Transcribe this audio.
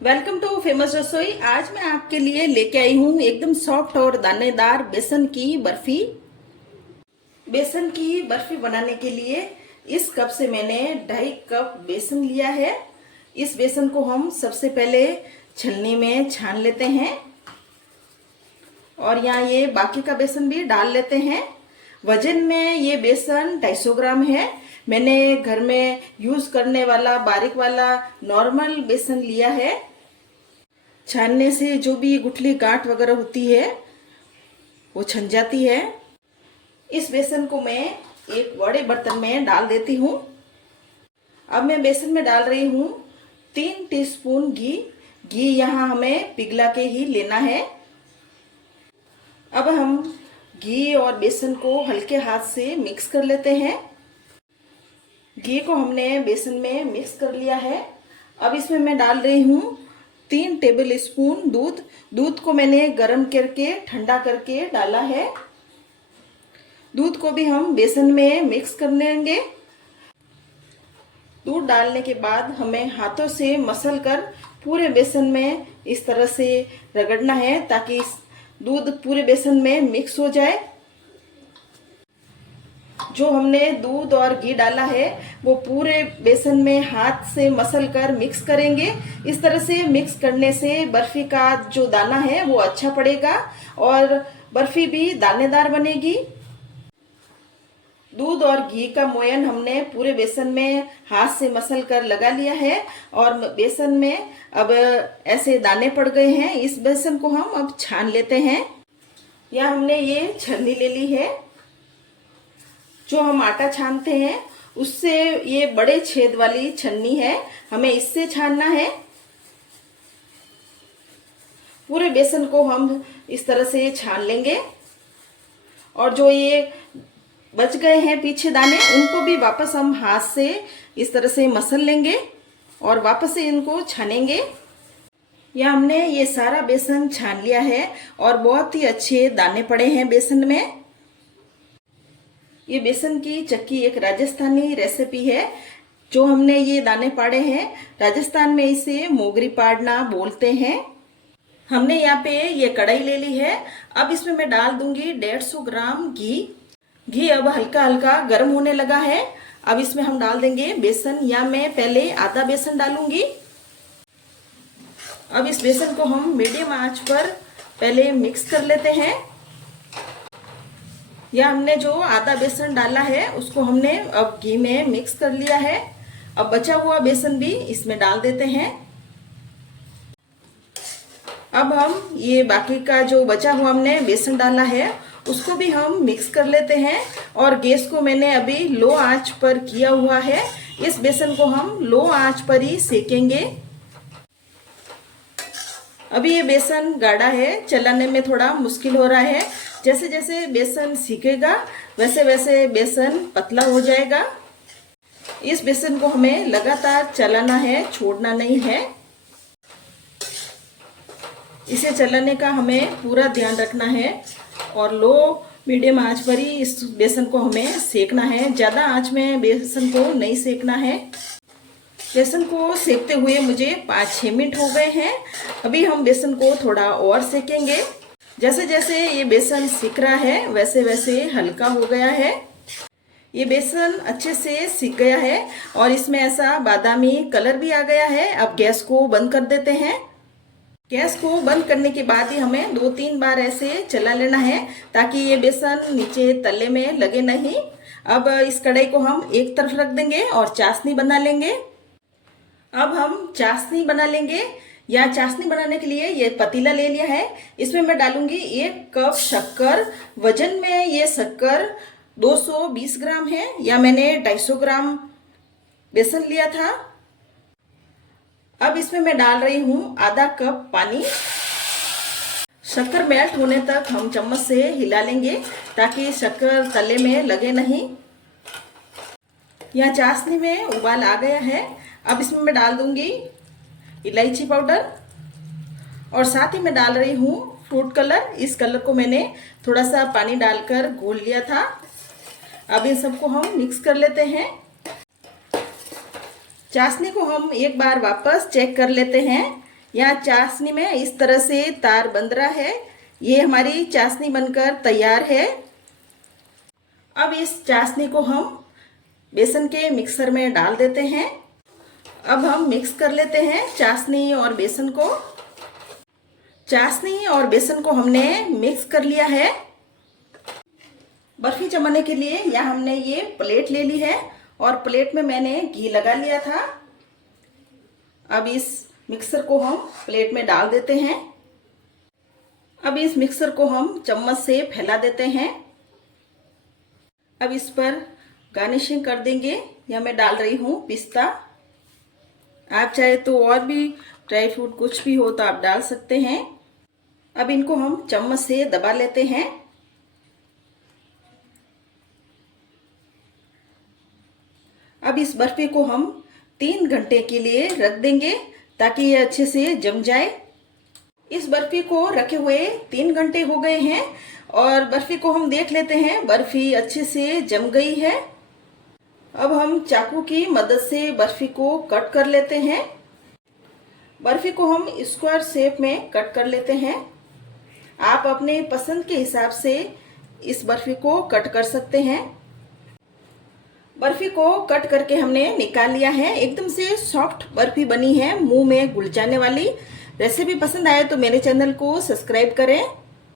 Welcome two famous रसोई। आज मैं आपके लिए लेके आई हूँ एकदम सॉफ्ट और दानेदार बेसन की बर्फी। बेसन की बर्फी बनाने के लिए इस कप से मैंने 2.5 कप बेसन लिया है। इस बेसन को हम सबसे पहले छलनी में छान लेते हैं और यहाँ ये बाकी का बेसन भी डाल लेते हैं। वजन में ये बेसन 250 ग्राम है। मैंने घर में यूज करने वाला बारीक वाला नॉर्मल बेसन लिया है। छानने से जो भी गुठली गांठ वगैरह होती है वो छन जाती है। इस बेसन को मैं एक बड़े बर्तन में डाल देती हूँ। अब मैं बेसन में डाल रही हूँ 3 टीस्पून घी। घी यहाँ हमें पिघला के ही लेना है। अब हम घी और बेसन को हल्के हाथ से मिक्स कर लेते हैं। घी को हमने बेसन में मिक्स कर लिया है। अब इसमें मैं डाल रही हूँ 3 टेबल स्पून दूध। दूध को मैंने गर्म करके ठंडा करके डाला है। दूध को भी हम बेसन में मिक्स कर लेंगे। दूध डालने के बाद हमें हाथों से मसल कर पूरे बेसन में इस तरह से रगड़ना है ताकि दूध पूरे बेसन में मिक्स हो जाए। जो हमने दूध और घी डाला है वो पूरे बेसन में हाथ से मसल कर मिक्स करेंगे। इस तरह से मिक्स करने से बर्फी का जो दाना है वो अच्छा पड़ेगा और बर्फी भी दानेदार बनेगी। दूध और घी का मोयन हमने पूरे बेसन में हाथ से मसल कर लगा लिया है और बेसन में अब ऐसे दाने पड़ गए हैं। इस बेसन को हम अब छान लेते हैं। यहाँ हमने ये छलनी ले ली है। जो हम आटा छानते हैं उससे ये बड़े छेद वाली छन्नी है, हमें इससे छानना है। पूरे बेसन को हम इस तरह से छान लेंगे और जो ये बच गए हैं पीछे दाने उनको भी वापस हम हाथ से इस तरह से मसल लेंगे और वापस से इनको छानेंगे। यहाँ हमने ये सारा बेसन छान लिया है और बहुत ही अच्छे दाने पड़े हैं बेसन में। ये बेसन की चक्की एक राजस्थानी रेसिपी है। जो हमने ये दाने पाड़े हैं राजस्थान में इसे मोगरी पाड़ना बोलते हैं। हमने यहाँ पे ये कढ़ाई ले ली है। अब इसमें मैं डाल दूंगी 150 ग्राम घी। घी अब हल्का हल्का गर्म होने लगा है। अब इसमें हम डाल देंगे बेसन, या मैं पहले आधा बेसन डालूंगी। अब इस बेसन को हम मीडियम आंच पर पहले मिक्स कर लेते हैं। या हमने जो आधा बेसन डाला है उसको हमने अब घी में मिक्स कर लिया है। अब बचा हुआ बेसन भी इसमें डाल देते हैं। अब हम ये बाकी का जो बचा हुआ हमने बेसन डाला है उसको भी हम मिक्स कर लेते हैं और गैस को मैंने अभी लो आंच पर किया हुआ है। इस बेसन को हम लो आंच पर ही सेकेंगे। अभी ये बेसन गाढ़ा है, चलाने में थोड़ा मुश्किल हो रहा है। जैसे जैसे बेसन सीखेगा वैसे वैसे बेसन पतला हो जाएगा। इस बेसन को हमें लगातार चलाना है, छोड़ना नहीं है। इसे चलाने का हमें पूरा ध्यान रखना है और लो मीडियम आंच पर ही इस बेसन को हमें सेकना है। ज़्यादा आंच में बेसन को नहीं सेकना है। बेसन को सेकते हुए मुझे 5-6 मिनट हो गए हैं। अभी हम बेसन को थोड़ा और सेकेंगे। जैसे जैसे ये बेसन सिक रहा है वैसे वैसे हल्का हो गया है। ये बेसन अच्छे से सिक गया है और इसमें ऐसा बादामी कलर भी आ गया है। अब गैस को बंद कर देते हैं। गैस को बंद करने के बाद ही हमें 2-3 बार ऐसे चला लेना है ताकि ये बेसन नीचे तले में लगे नहीं। अब इस कढ़ाई को हम एक तरफ रख देंगे और चाशनी बना लेंगे। अब हम चाशनी बना लेंगे। या चाशनी बनाने के लिए ये पतीला ले लिया है। इसमें मैं डालूंगी 1 कप शक्कर। वजन में ये शक्कर 220 ग्राम है, या मैंने 250 ग्राम बेसन लिया था। अब इसमें मैं डाल रही हूँ आधा कप पानी। शक्कर मेल्ट होने तक हम चम्मच से हिला लेंगे ताकि शक्कर तले में लगे नहीं। यहाँ चाशनी में उबाल आ गया है। अब इसमें मैं डाल दूंगी इलायची पाउडर और साथ ही मैं डाल रही हूँ फ्रूट कलर। इस कलर को मैंने थोड़ा सा पानी डालकर घोल लिया था। अब इन सबको हम मिक्स कर लेते हैं। चाशनी को हम एक बार वापस चेक कर लेते हैं। यहाँ चाशनी में इस तरह से तार बंध रहा है। ये हमारी चाशनी बनकर तैयार है। अब इस चाशनी को हम बेसन के मिक्सर में डाल देते हैं। अब हम मिक्स कर लेते हैं चाशनी और बेसन को। चाशनी और बेसन को हमने मिक्स कर लिया है। बर्फी जमाने के लिए यहाँ हमने ये प्लेट ले ली है और प्लेट में मैंने घी लगा लिया था। अब इस मिक्सर को हम प्लेट में डाल देते हैं। अब इस मिक्सर को हम चम्मच से फैला देते हैं। अब इस पर गार्निशिंग कर देंगे। या मैं डाल रही हूँ पिस्ता। आप चाहे तो और भी ड्राई फ्रूट कुछ भी हो तो आप डाल सकते हैं। अब इनको हम चम्मच से दबा लेते हैं। अब इस बर्फी को हम 3 घंटे के लिए रख देंगे ताकि ये अच्छे से जम जाए। इस बर्फी को रखे हुए 3 घंटे हो गए हैं और बर्फी को हम देख लेते हैं। बर्फी अच्छे से जम गई है। अब हम चाकू की मदद से बर्फी को कट कर लेते हैं। बर्फी को हम स्क्वायर शेप में कट कर लेते हैं। आप अपने पसंद के हिसाब से इस बर्फी को कट कर सकते हैं। बर्फी को कट करके हमने निकाल लिया है। एकदम से सॉफ्ट बर्फी बनी है, मुंह में घुल जाने वाली। रेसिपी पसंद आए तो मेरे चैनल को सब्सक्राइब करें।